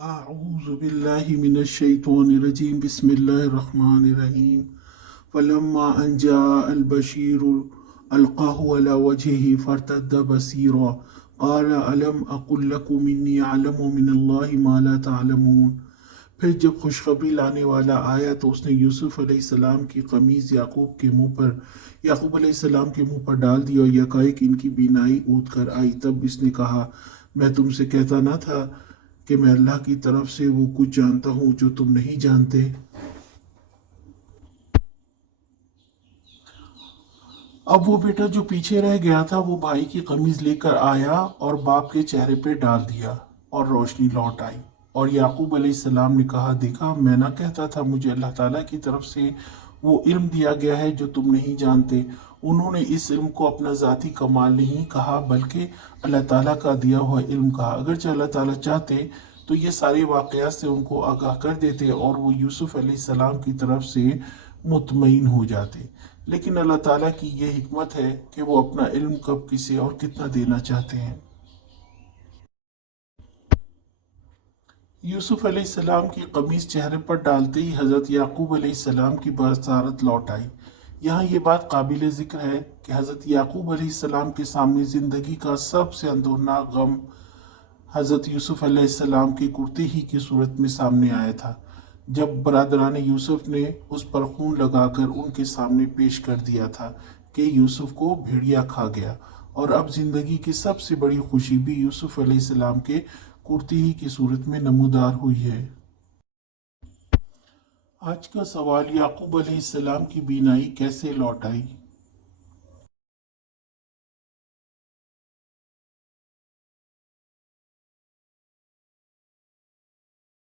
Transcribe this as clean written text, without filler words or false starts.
أعوذ بالله من الشيطان الرجيم بسم الله الرحمن الرحيم فلما أن جاء البشير ألقاه على وجهه فارتد بصيرا قال ألم أقل لكم إني أعلم من الله ما لا تعلمون۔ پھر جب خوشخبری لانے والا آیا تو اس نے یوسف علیہ السلام کی قمیض یعقوب علیہ السلام کے منہ پر ڈال دی اور یکایک ان کی بینائی اونٹ کر آئی۔ تب اس نے کہا، میں تم سے کہتا نہ تھا کہ میں اللہ کی طرف سے وہ کچھ جانتا ہوں جو تم نہیں جانتے۔ اب وہ بیٹا جو پیچھے رہ گیا تھا وہ بھائی کی قمیض لے کر آیا اور باپ کے چہرے پہ ڈال دیا اور روشنی لوٹ آئی۔ اور یعقوب علیہ السلام نے کہا، دیکھا میں نہ کہتا تھا مجھے اللہ تعالیٰ کی طرف سے وہ علم دیا گیا ہے جو تم نہیں جانتے۔ انہوں نے اس علم کو اپنا ذاتی کمال نہیں کہا بلکہ اللہ تعالیٰ کا دیا ہوا علم کہا۔ اگرچہ اللہ تعالیٰ چاہتے تو یہ سارے واقعات سے ان کو آگاہ کر دیتے اور وہ یوسف علیہ السلام کی طرف سے مطمئن ہو جاتے، لیکن اللہ تعالیٰ کی یہ حکمت ہے کہ وہ اپنا علم کب کسے اور کتنا دینا چاہتے ہیں۔ یوسف علیہ السلام کی قمیض چہرے پر ڈالتے ہی حضرت یعقوب علیہ السلام کی بصارت لوٹ آئی۔ یہاں یہ بات قابل ذکر ہے کہ حضرت یعقوب علیہ السلام کے سامنے زندگی کا سب سے اندورناک غم حضرت یوسف علیہ السلام کی کرتے ہی کی صورت میں سامنے آیا تھا، جب برادران یوسف نے اس پر خون لگا کر ان کے سامنے پیش کر دیا تھا کہ یوسف کو بھیڑیا کھا گیا، اور اب زندگی کی سب سے بڑی خوشی بھی یوسف علیہ السلام کے کرتے ہی کی صورت میں نمودار ہوئی ہے۔ آج کا سوال، یعقوب علیہ السلام کی بینائی کیسے لوٹ آئی؟